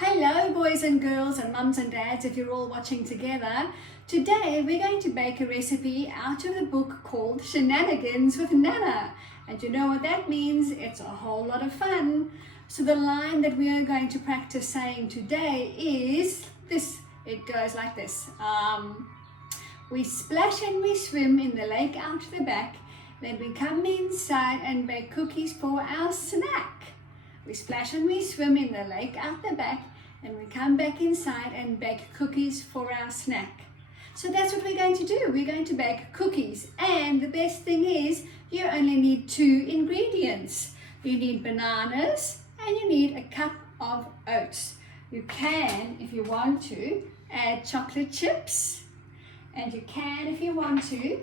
Hello boys and girls and mums and dads if you're all watching together. Today we're going to bake a recipe out of the book called Shenanigans with Nana. And you know what that means? It's a whole lot of fun. So the line that we are going to practice saying today is this. It goes like this. We splash and we swim in the lake out the back. Then we come inside and bake cookies for our snack. We splash and we swim in the lake out the back, and we come back inside and bake cookies for our snack. So that's what we're going to do. We're going to bake cookies, and the best thing is you only need 2 ingredients. You need bananas and you need a cup of oats. You can, if you want to, add chocolate chips, and you can, if you want to,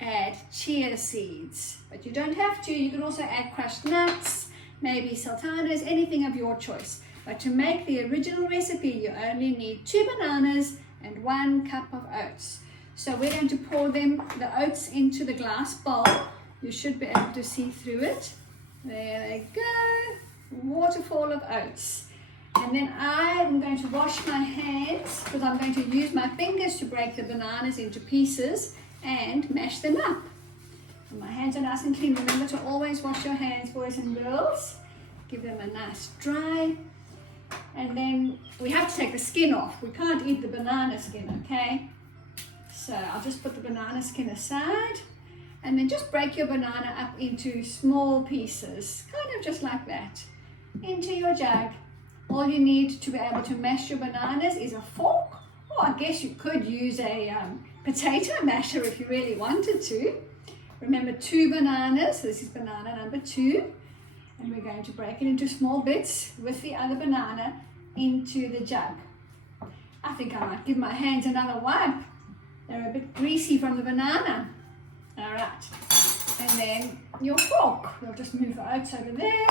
add chia seeds. But you don't have to. You can also add crushed nuts, maybe sultanas, anything of your choice. But to make the original recipe, you only need 2 bananas and 1 cup of oats. So we're going to pour the oats into the glass bowl. You should be able to see through it. There they go, waterfall of oats. And then I'm going to wash my hands because I'm going to use my fingers to break the bananas into pieces and mash them up. And my hands are nice and clean. Remember to always wash your hands, boys and girls. Give them a nice dry. And then we have to take the skin off. We can't eat the banana skin, okay? So I'll just put the banana skin aside. And then just break your banana up into small pieces, kind of just like that, into your jug. All you need to be able to mash your bananas is a fork, or I guess you could use a potato masher if you really wanted to. Remember, 2 bananas, so this is banana number 2, and we're going to break it into small bits with the other banana into the jug. I think I might give my hands another wipe. They're a bit greasy from the banana. All right, and then your fork. We'll just move the oats over there,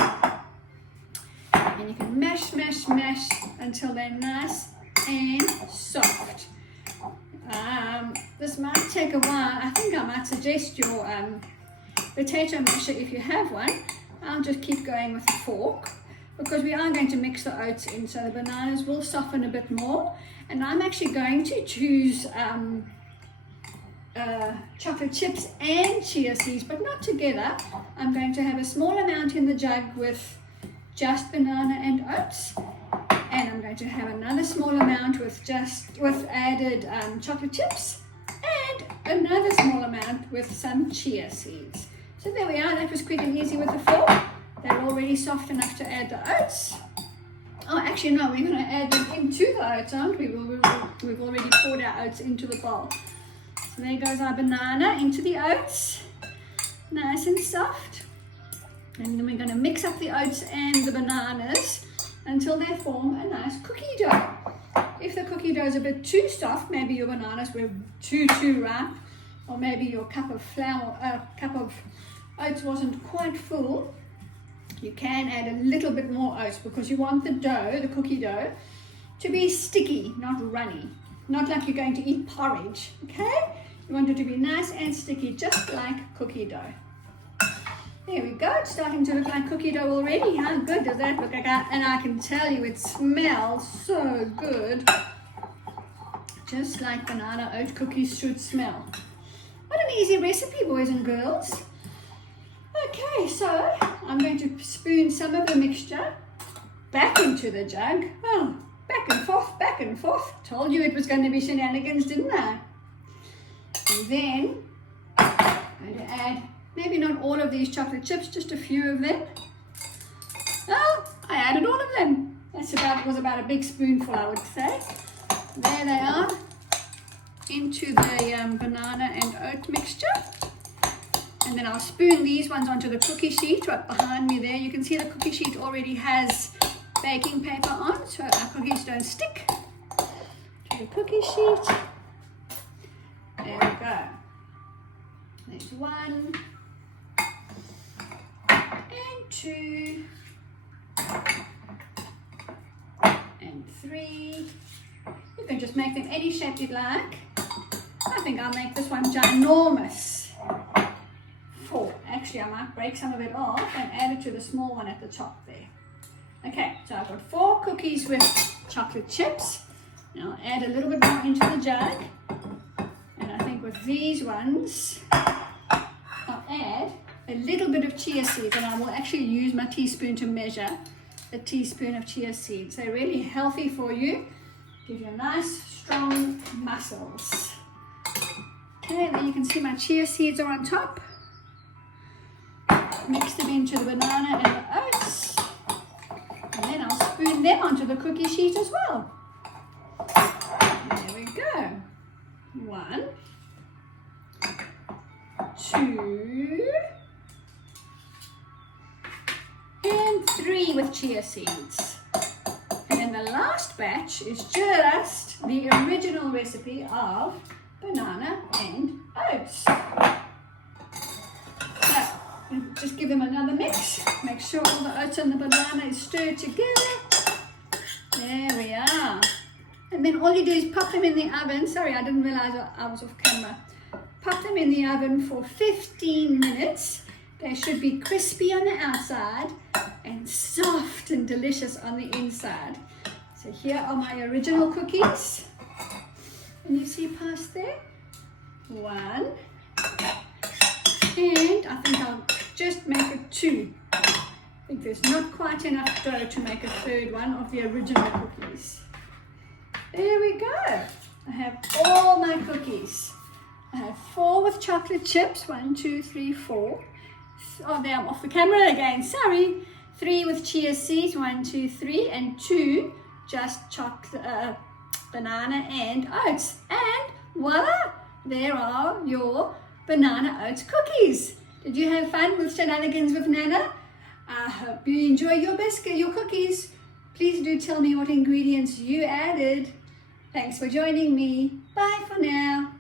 and you can mash, mash, mash until they're nice and soft. This might take a while. I think I might suggest your potato masher if you have one. I'll just keep going with the fork because we are going to mix the oats in, so the bananas will soften a bit more. And I'm actually going to choose chocolate chips and chia seeds, but not together. I'm going to have a small amount in the jug with just banana and oats. And I'm going to have another small amount with added chocolate chips, and another small amount with some chia seeds. So there we are. That was quick and easy with the fork. They're already soft enough to add the oats. Oh, actually no, we're going to add them into the oats, aren't we? We've already poured our oats into the bowl. So there goes our banana into the oats, nice and soft. And then we're going to mix up the oats and the bananas until they form a nice cookie dough. If the cookie dough is a bit too soft, maybe your bananas were too ripe, or maybe your cup of oats wasn't quite full, you can add a little bit more oats because you want the dough, the cookie dough, to be sticky, not runny. Not like you're going to eat porridge, okay? You want it to be nice and sticky, just like cookie dough. There we go, it's starting to look like cookie dough already. How good does that look like? And I can tell you it smells so good. Just like banana oat cookies should smell. What an easy recipe, boys and girls. Okay, so I'm going to spoon some of the mixture back into the jug. Oh, back and forth, back and forth. Told you it was going to be shenanigans, didn't I? And then I'm going to add maybe not all of these chocolate chips, just a few of them. Oh, I added all of them. That was about a big spoonful, I would say. There they are, into the banana and oat mixture. And then I'll spoon these ones onto the cookie sheet right behind me there. You can see the cookie sheet already has baking paper on, so our cookies don't stick to the cookie sheet. There we go. There's 1. 2 and 3. You can just make them any shape you'd like. I think I'll make this one ginormous. 4. Actually, I might break some of it off and add it to the small one at the top there. Okay, so I've got 4 cookies with chocolate chips. Now I'll add a little bit more into the jug. And I think with these ones, I'll add a little bit of chia seeds, and I will actually use my teaspoon to measure a teaspoon of chia seeds. They're really healthy for you. Give you nice, strong muscles. Okay, there you can see my chia seeds are on top. Mix them into the banana and the oats. And then I'll spoon them onto the cookie sheet as well. There we go. 1, 2, and 3 with chia seeds. And then the last batch is just the original recipe of banana and oats. So, just give them another mix. Make sure all the oats and the banana is stirred together. There we are. And then all you do is pop them in the oven. Sorry, I didn't realize I was off camera. Pop them in the oven for 15 minutes. They should be crispy on the outside and soft and delicious on the inside. So here are my original cookies. Can you see past there? 1. And I think I'll just make it 2. I think there's not quite enough dough to make a third one of the original cookies. There we go. I have all my cookies. I have 4 with chocolate chips. 1, 2, 3, 4. Oh, there, I'm off the camera again. Sorry. 3 with chia seeds. 1, 2, 3. And 2 just chocolate, banana and oats. And voila! There are your banana oats cookies. Did you have fun with Shenanigans with Nana? I hope you enjoy your biscuit, your cookies. Please do tell me what ingredients you added. Thanks for joining me. Bye for now.